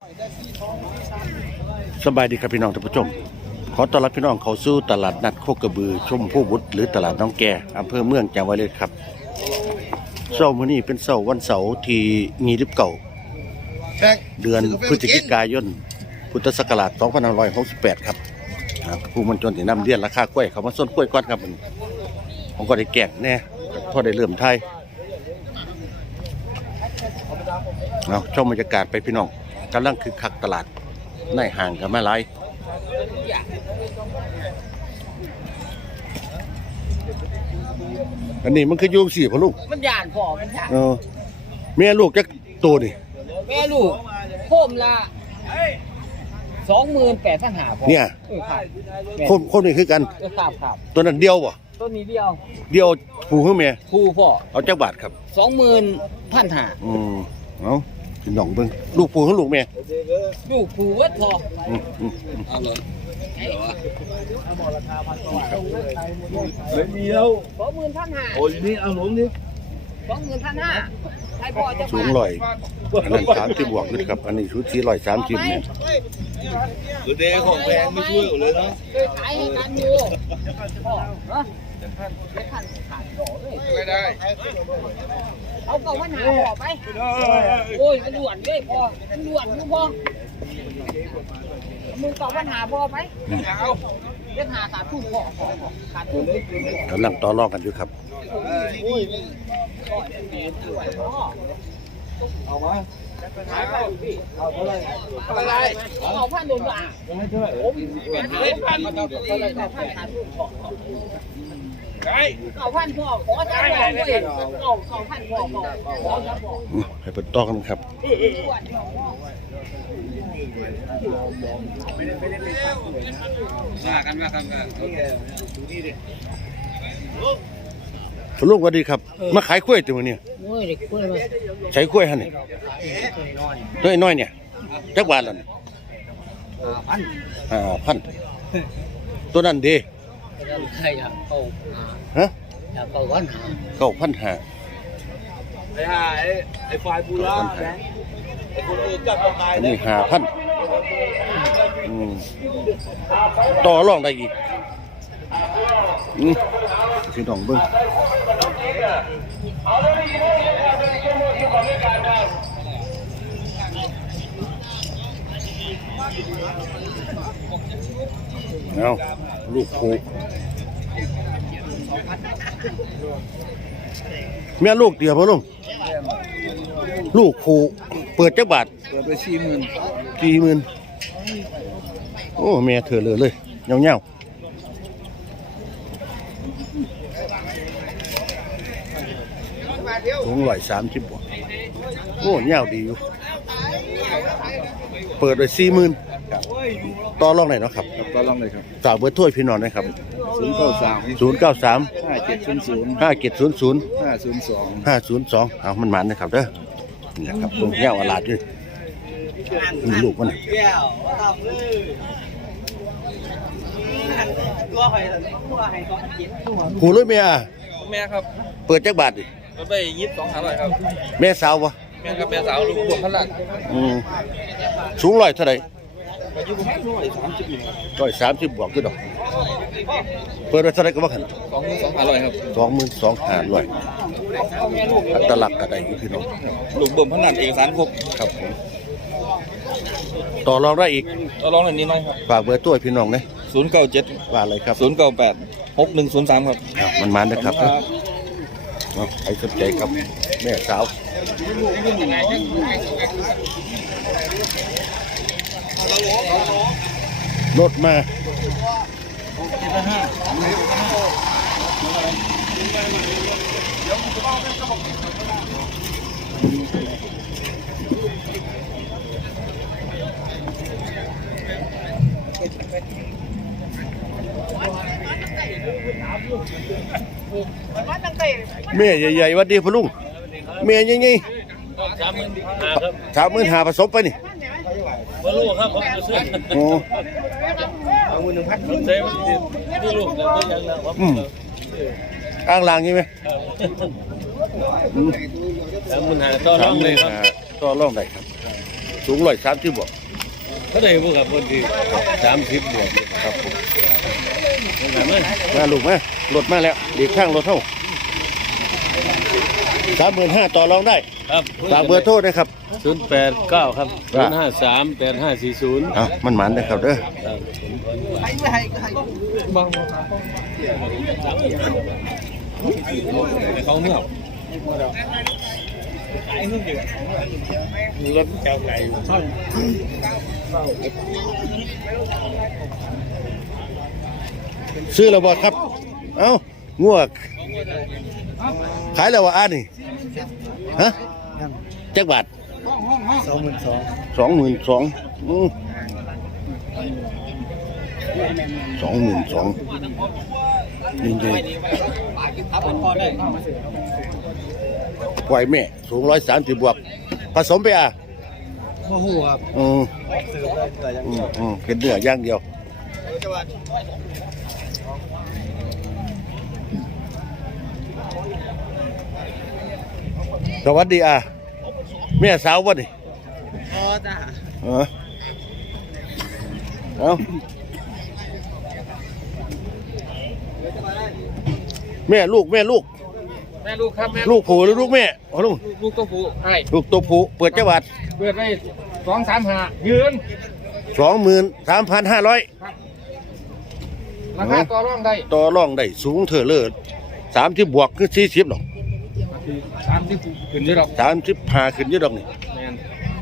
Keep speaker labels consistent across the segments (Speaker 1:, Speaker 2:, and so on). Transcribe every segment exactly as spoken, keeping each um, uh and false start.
Speaker 1: สบายดีครับพี่น้องท่านผู้ชมขอต้อนรับพี่น้องเข้าสู่ตลาดนัดโคกระบือชมพู่บุตรหรือตลาดน้องแก่อำเภอเมืองจังหวัดเลยครับเช้ามื้อนี้เป็นเช้าวันเสาร์ที่ยี่สิบเก้าเดือนพฤศจิกายนพุทธศักราชสองพันห้าร้อยหกสิบแปดครับผู้มันจนที่นำเรียนราคากล้วยเขามาส้นกล้วยก้อนครับผมก็ได้แกงแน่พอได้เริ่มไทยเอาชมบรรยากาศไปพี่น้องกำลังคึกคักตลาดในห่างกับแม่ไรอันนี้มันคือยุ่งสี่พ่อลูก
Speaker 2: มันยานพ่อมันยาน
Speaker 1: เออแม่ลูกจะโตดิ
Speaker 2: แม่ลูกโคมละสองหมื่นแปดพันหาพ่อ
Speaker 1: เนี่ยโคมโคมนี่คือกัน
Speaker 2: ครับครับ
Speaker 1: ตัวนั้นเดียวบ่
Speaker 2: ตัวนี้เดียว
Speaker 1: เดียวผูคือแม่
Speaker 2: ผูพ่อ
Speaker 1: เอาจักบาทครับ
Speaker 2: สองหมื่นพันหา
Speaker 1: อืมเอาพี่น้องเบิ่งลูกผูคือลูกแม่
Speaker 2: ลูกผูวัดพ่อ
Speaker 1: อืมอืม
Speaker 3: เอาเลย
Speaker 2: เลยเดียวสองหมื่นพันห้า
Speaker 3: โอ้ยนี่เอาหลงนี่
Speaker 2: สองหมื่นพันห้าให้พ่อจะ
Speaker 1: สูงลอยอันนั้นสามสิบบวกขึ้นครับอันนี้ชุดสี่ร้อยสามสิบเนี่ย
Speaker 3: คือเด็กของแพงไม่ช่วยเลยเนาะ
Speaker 2: เคยขายให้กันอยู่พ่อเนาะไม่ทันขาดดอกเลย
Speaker 3: ไม่ได้
Speaker 2: เอาเก่าพันหาพ่อไปโอ้ยมันด่วนเลยพ่อมันด่วนอยู่พ่อมึงเก่าพันหาพ่อไปเรื่องหาขาดทุนพ่อขาดทุน
Speaker 1: กำลังต่อรองกันอยู่ครับ
Speaker 3: เอามาเอาเท่าไรเอาอะไร
Speaker 2: เอาพันโดนบ่า
Speaker 3: ไม่เท่าไรผมเป็นพันมาเท่าไหร่
Speaker 2: เอาพันขาดทุนพ่อเอาพันพ่อขอจ้างเลยเอาเอาพันพ่อพ่อขอจ้างพ่อ
Speaker 1: ให้เป็นต่อกันครับ
Speaker 3: ว่ากันว่ากันกันโอเคดูนี่ดิ
Speaker 1: สรุปว่าดีครับมาขายกล้วยตัวนี้ใช้กล้วยฮะนี่ตัวน้อยเนี่ยจักบาทละ
Speaker 2: พัน
Speaker 1: อ่าพันตัวนั้นดี
Speaker 2: ใครอยากเอา
Speaker 1: ฮะ
Speaker 2: อยากเอาพันหา
Speaker 1: เก้าพันหา
Speaker 3: ไอ้ห่าไอ้ไอ้ไฟบูราไอ้คนอื่นจับตัวตาย
Speaker 1: นี่หาพันต่อรองได้อีกพี่น้องเบิ้งเอาลูกผูแม่ลูกเดียวพ่อลุงลูกผูเปิดจักบาท
Speaker 3: เปิดไปสี่หมื่น
Speaker 1: สี่หมื่นโอ้แม่เธอเลยเลยเงาเงาถุงร้อยสามสิบบวกโอ้เงาดีอยู่เปิดไปสี่หมื่นต่อรองไหนเนาะครับ
Speaker 3: ต่อรองเลยครับ
Speaker 1: ฝากเบอร์ถ้วยพี่น้องนะครับ
Speaker 3: ศูนย์เก้าสาม
Speaker 1: ศูนย์เก้าสาม
Speaker 3: ห้าเจ็ดศูนย์ศูนย์
Speaker 1: ห้าเจ็ดศูนย์ศูนย์
Speaker 3: ห้าศูนย์สอง
Speaker 1: ห้าศูนย์สองเอามันมันนะครับเด้อนี่ครับตรงเงาอลาดด้วยลูกมันหูเลยเมีย
Speaker 3: แม่ครับ
Speaker 1: เปิดจักบาทดิ
Speaker 3: รถไปยี่สิบสองห้าร้อยครับ
Speaker 1: แม่สาววะ
Speaker 3: แม่กับแม่สาวลูกบวกขนาด
Speaker 1: อืมสูงร้อยเท่าไหร่
Speaker 3: อายุประมาณร้อยสามสิบหนึ่ง
Speaker 1: ร้อยสามสิบบวกก็ดอกเปิดไว้เท่าไหร่ก็ว่าขัน
Speaker 3: สองหมื่นสองห้าร้อยครับ
Speaker 1: สองหมื่นสองห้าร้อยอัตลักษณ์กระไดอยู่พี่น้อง
Speaker 3: ลูกเบิ่มขนาดเอกสารครบ
Speaker 1: ครับผมต่อรองได้อีก
Speaker 3: ต่อรองหน่อยนี้น้อยครับ
Speaker 1: ฝากเบอร์ตัวพี่น้องเลย
Speaker 3: ศูนย์เก้าเจ็ด
Speaker 1: ว่าอะไรครับ
Speaker 3: ศูนย์เก้าแปดหกหนึ่งศูนย์สามครับ
Speaker 1: มันมันนะครับใครสนใจครับแม่สาวรถมาแม่ใหญ่ๆวัดดีพ่อลุงแม่ใหญ่ๆสามหมื่นหาผสมไปนี่
Speaker 3: พ่อลุงครับผมจะซื้อโอ้เอาเงินหนึ่งพันเซฟที่ลูกแล้วก็ยังแล้ว
Speaker 1: อืมอ้างลางใช่ไหม
Speaker 3: สามหมื่นหาต่อรองเลยครับ
Speaker 1: ต่อรองได้ครับสูงร้อยสามสิบบวก
Speaker 3: ก็ได้พวกกับคนที่สามสิบบวก
Speaker 1: ครับผม
Speaker 3: เห็นไหม
Speaker 1: มาลูกมารถมาแล้วเด็กข้างรถเท่าสามหมื่นห้าต่อรองได้
Speaker 3: ครับ
Speaker 1: ฝากเบอร์โทรด้วยครับ
Speaker 3: ศูนย์แปดเก้าครับศูนย์ห้าสามแปดห้าสี่ศูนย์
Speaker 1: เอามันหมันนะครับเด้อ
Speaker 3: เขาเมื่อรถแก้วไก่
Speaker 1: ซื้อแล้วบ่ครับเอ้างัวขายแล้วว่าอ่านี่ฮะจักบาท
Speaker 2: สองหมื่นสอง
Speaker 1: สองหมื่นสองสองหมื่นสองนี่ไงไหวแม่สูงร้อยสามสิบบวกผสมไปอ่ะ
Speaker 2: โอ้โหครับ
Speaker 1: อืม
Speaker 2: ซื้อได้แต่ยัง
Speaker 1: อืมอืมเป็นเนื้อย่างเดียวสวัสดีอ่ะแม่สาววะนี่
Speaker 2: พอจ้า
Speaker 1: เออเอาแม่ลูกแม่ลูก
Speaker 2: แม่ลูกครับแม่
Speaker 1: ลูกผูหรือลูกแม่อ๋อลูก
Speaker 2: ลูกตัวผู้ให้
Speaker 1: ลูกตัวผูเปิดจังหวัด
Speaker 2: เปิดไว้สองสามห้ายืน
Speaker 1: สองหมื่นสามพันห้าร้อย
Speaker 2: ราคาต่อรองได้
Speaker 1: ต่อรองได้สูงเถอะเลิศสามที่บวกคือสี่สิบหรอก
Speaker 2: สามที่ขึ้นนี่หรอก
Speaker 1: สามสิบห้าขึ้นเยอะดอกนี่
Speaker 2: แมน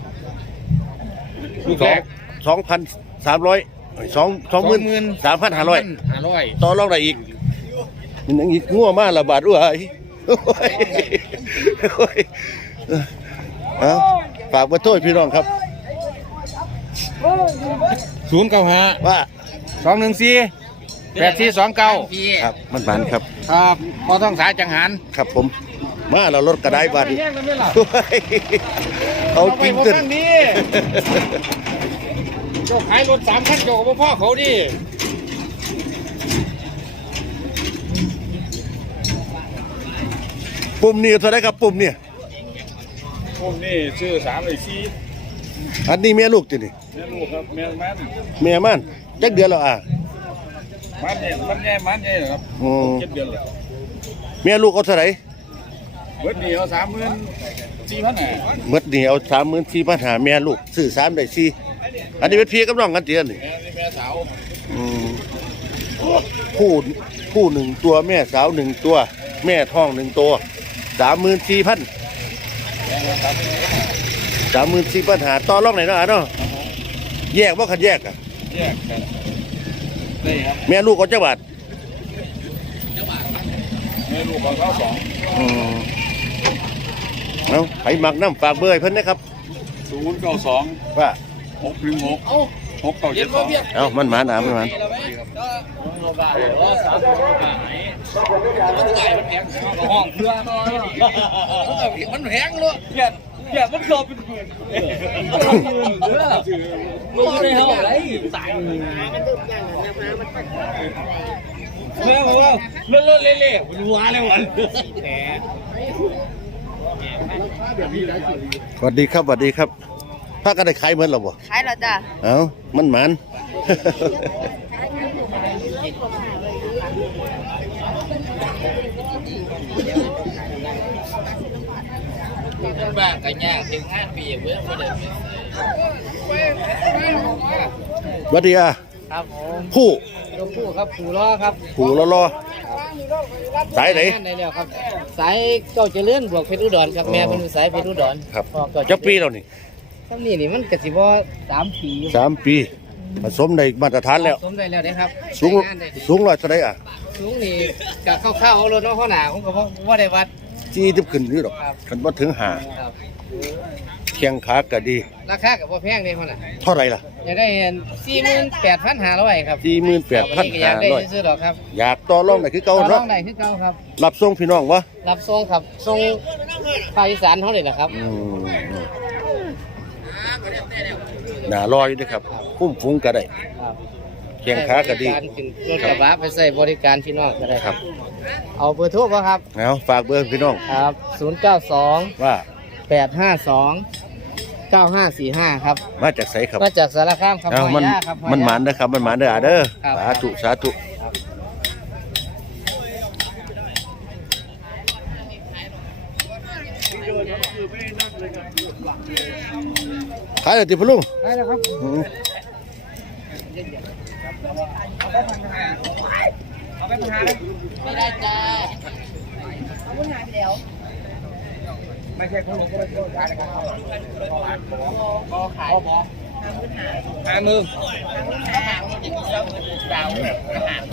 Speaker 2: ลูก
Speaker 1: ส
Speaker 2: แร
Speaker 1: อง
Speaker 2: ก
Speaker 1: สองพันสามร้อยสองสองหมื่นสามพันห้าร้อย
Speaker 2: ห้าร้อย
Speaker 1: ต่อรองได้อีกมันยังอีกงัวมาละบาทด้วยโอ้ยโอ้ยเอาฝากมาโทษพี่น้องครับ
Speaker 2: ศูนย์เก้าห้า
Speaker 1: ว่า
Speaker 2: สองหนึ่งสี่แปดสี่สองเก้า
Speaker 1: ครับมันบานครับ
Speaker 2: ครับพอต้องสายจังหัน
Speaker 1: ครับผมมาเรารถกระไดบาท
Speaker 2: แย่งกันไหมล่ะ
Speaker 1: เขาจริง
Speaker 2: ขึ้
Speaker 1: ขึ้
Speaker 2: น
Speaker 1: น
Speaker 2: นี้เจ้าขายรถสามคันเจ้ากับพ่อเขาดิ
Speaker 1: ปุ่มนี่เท่าไรครับปุ่มเนี่ย
Speaker 3: ผมนี่ชื่อสามไอ้ซี
Speaker 1: อันนี้แม่ลูกจีนี่
Speaker 3: แม่ลูกครับแม่มัน
Speaker 1: แม่มันจักเดือนแล้วอ่ะ
Speaker 3: มันเนี่ยมันใหญ่มันใหญ่เหรอครับ
Speaker 1: อืม
Speaker 3: เจ็ดเดือนแล้ว
Speaker 1: แม่ลูกเอาเท่าไหร่
Speaker 3: เบิดนี่เอาสามหมื่นสี่พันแหน่
Speaker 1: เมื่อนี่เอาสามหมื่นสี่พันหาแม่ลูกซื้อสามได้สี่อันนี้เป็นพี่กับน้องกันเตียนี่
Speaker 3: แม่นี่แม่สาว
Speaker 1: อืมคู่คู่หนึ่งตัวแม่สาวหนึ่งตัว แม่ท้องหนึ่งตัวสามหมื่นสี่พัน
Speaker 3: แม่สามหมื่น
Speaker 1: สามหมื่นสี่พันหาต่อรองไหนอยเนาะอ่ะเนาะแยกว่าคันแยกอ่ะ
Speaker 3: แยกกันนี่ครับ
Speaker 1: แม่ลูกเอาจักบาท
Speaker 3: แม่ลูกของเขาสอง
Speaker 1: อืมเอาไผหมักน้ำฝากเบอร์ให้เพิ่นนะครับ
Speaker 3: ศูนย์เก้าสอง
Speaker 1: ว่า
Speaker 3: หกหนึ่งหกหกเก้าเจ็ดสอง
Speaker 1: เอามันหมาหนามันหมา
Speaker 2: ห้องเพื่อมันแพงเลยเกียดเกียดมันโดนเป็นหมื่นไม่ได้เท่าไหร่ตายเมื่อเมื่อเลื่อนเล่เล่มันหัวเลยวัน
Speaker 1: สวัสดีครับสวัสดีครับพากันได้ขายเหมือนเราบ่
Speaker 4: ขายแล้วจ้ะ
Speaker 1: เอามันหมัน
Speaker 2: บ้านกันยากถึงห้าปีเพื่อนไม่ได้
Speaker 1: สวัสดีอ่ะ
Speaker 2: ครับผม
Speaker 1: ผู้
Speaker 2: ตัวผู้ครับผู้ล้อครับ
Speaker 1: ผู้รอรอสายไหน
Speaker 2: ได้แล้วครับสายเก้าเจริญบวกเพชรอุดรครับแม่เป็นสายเพชรอุดร
Speaker 1: ครับ
Speaker 2: พ่อเก้า
Speaker 1: จักปีแล้วนี่
Speaker 2: ทั้งนี้นี่มันกสิบ่สามปี
Speaker 1: สามปีผสมในมาตรฐานแล้ว
Speaker 2: สมได้แล้วนะครับ
Speaker 1: สูง
Speaker 2: ใช้งานได้ดี
Speaker 1: สูงร้อยเท่าไหรอ่ะ
Speaker 2: สูงนี่กะเข้าๆเอารถน้องข้อหนาผมก็บ่ว่าได้วัด
Speaker 1: จี้ทิบขึ้นนี่หรอก
Speaker 2: ครับ
Speaker 1: คันว่าถึงหา
Speaker 2: ครับ
Speaker 1: เคียงขาก็ดี
Speaker 2: ราคากับพ่แพงเลยข้อหนา
Speaker 1: เท่าไหรล่ะ
Speaker 2: อยากได้สี่หมื่นแปดพันห้าร้อยครับ
Speaker 1: สี่หมื่นแปดพัน
Speaker 2: วันนี้ก็อยา
Speaker 1: ห้าก
Speaker 2: ได้
Speaker 1: ร้อย
Speaker 2: ซื้อๆหรอกครับ
Speaker 1: อยากต่อรองได้คือ
Speaker 2: ต่
Speaker 1: เก่า
Speaker 2: อรอ
Speaker 1: เนาะ
Speaker 2: งได้คือเก่าครับ
Speaker 1: รับส่งพี่น้องวะ
Speaker 2: รับส่งครับส่งภาคอีสานเท่าไหร่นะครับ
Speaker 1: อืมหนาลอยด้วยครับคุ้มฟุ้งก็ได้
Speaker 2: ครับ
Speaker 1: เคียงขาก็ดี
Speaker 2: ใช้บริารขึ้นรถกระบะไปใส่บริการพี่น้องก็ได้
Speaker 1: ครับ
Speaker 2: เอาเบอร์โทรป่ะครับ
Speaker 1: เอาฝากเบอร์พี่น้อง
Speaker 2: ครับศูนย์เก้าสอง
Speaker 1: ว่า
Speaker 2: แปดห้าสองเก้าห้าสี่ห้าครับ
Speaker 1: มาจากไสครับ
Speaker 2: มาจากสารคามครับ
Speaker 1: เอ้ามัน
Speaker 2: พ่อย่าครับพ่อย่า
Speaker 1: มันหมานเด้อครับมันหมานเด้ออาเด้อ
Speaker 2: ครับ
Speaker 1: สาธุสาธุขายเลยติพ่อลุง
Speaker 2: ได้แล้วครับ
Speaker 1: อืม
Speaker 2: เอาไปพันห้าเลยไม่ได้จ้าเอาพันห้าไปแล้วไม่ใช่คนหลงก็ไม่ใช่คนขายนะครับก็ขายห้ามือห้าดาวหาง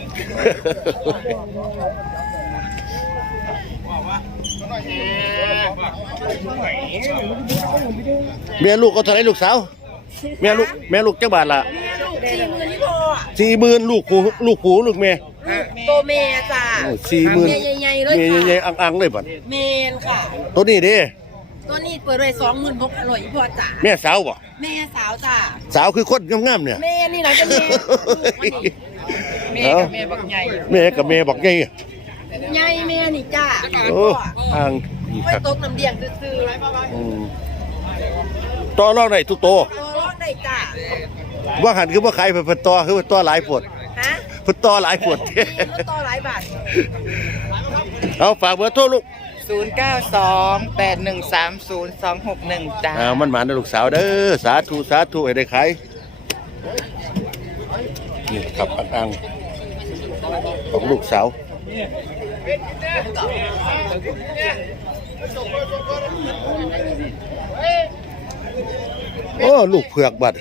Speaker 1: เมียลูกก็เท่าไหรลูกสาวเมียลูกแม่ลูกจักบาทละ
Speaker 4: สี่หมื่นที่พอ
Speaker 1: สี่หมื่นลูกผูลูกผูลูกแม่
Speaker 4: โตเมียจ้า
Speaker 1: สี่หมื่น
Speaker 4: เมียใหญ่ๆเลย
Speaker 1: เมีย
Speaker 4: ค่ะ
Speaker 1: ใหญ่ๆอังๆเลยบัด
Speaker 4: เมนค่ะ
Speaker 1: ตัวนี้เด้
Speaker 4: ตัวนี้เปิดไว้สองหมื่นหกอร่อยพอจ้า
Speaker 1: แม่สาวบ่
Speaker 4: แม่สาวจ้า
Speaker 1: สาวคือคนงามๆเนี่ย
Speaker 4: แม่นี่นะจะแม่แม่กับแม่บักใหญ่
Speaker 1: แม่กับแม่บอกไง
Speaker 4: ใหญ่แม่นี่จ้า
Speaker 1: โอ้อ่างอีก
Speaker 4: ไว้
Speaker 1: ครับ
Speaker 4: ตกน้ำเดียงซื่อ
Speaker 1: อืมต่อรองได้ทุกตัว
Speaker 4: ๆตัวร้อนได้จ้า
Speaker 1: ว่าหันคือว่าขายเพิ่นต่อคือว่าต่อหลายปวด
Speaker 4: ฮะ
Speaker 1: เพิ่นต่อหลายปวด
Speaker 4: มีรถต่อหลายบาท
Speaker 1: เอาฝากเบอร์โทรลูก
Speaker 5: ศูนย์เก้าสองแปดหนึ่งสามศูนย์สองหกหนึ่งจ้า
Speaker 1: อ่ามันหมานนะลูกสาวเด้อสาธุสาธุให้ได้ขายนี่ครับอังๆของลูกสาวโอ้ลูกเผือกบัด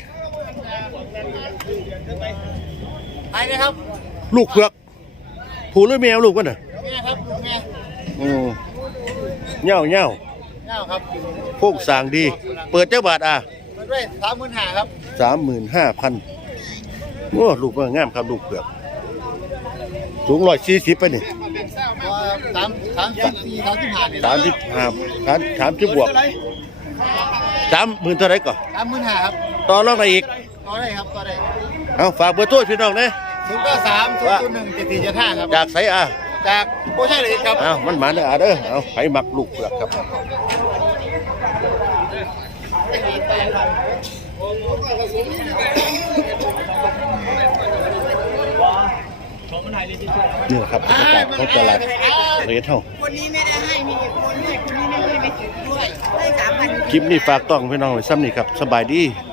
Speaker 2: ไปไหมครับ
Speaker 1: ลูกเผือกผูหรือแมวลูกมันน่ะ
Speaker 2: แม่ครับแม่
Speaker 1: อืมเหง่าเหง่า
Speaker 2: เน่าครับ
Speaker 1: โค้งสร้างดี เปิดเจ้าบาทอ่ะ
Speaker 2: มาด้วยสามหมื่นห้าครับ
Speaker 1: สามหมื่นห้าพันโอ้ลูกมันงามครับลูกเผือกสูงร้อยสี่สิบไปนี่
Speaker 2: สามสามสิบสี่สามสิบห้าเนี่ย
Speaker 1: สามสิบห้าสามสามสิบบวกสามหมื่นเท่าไหรก่อน
Speaker 2: สามหมื่นห้าครับ
Speaker 1: ต่อรองอะไรอีก
Speaker 2: ต่อได้ครับต่อได้
Speaker 1: เอาฝากเบอร์โทรพี่น้องนะ
Speaker 2: ศูนย์เก้าสามศูนย์ศูนย์หนึ่งเจ็ดสี่เจ็ดห้าครับ
Speaker 1: จากไสอ่ะ
Speaker 2: จากโอ้ใช่เลยครับ
Speaker 1: เอามันหมาเด้ออ่ะเด้อเอาไผมักลูกเผือกครับนี่แหละครับบรรยากาศของตลาดเรทเฮา
Speaker 4: คนนี้ไม่ได้ให้มีอีกคนด้วยคนนี้ไม่ให้ไปถึงด้วยได้สามพัน
Speaker 1: คลิปนี้ฝากต้องพี่น้องไว้ซ้ำนี่ครับสบายดี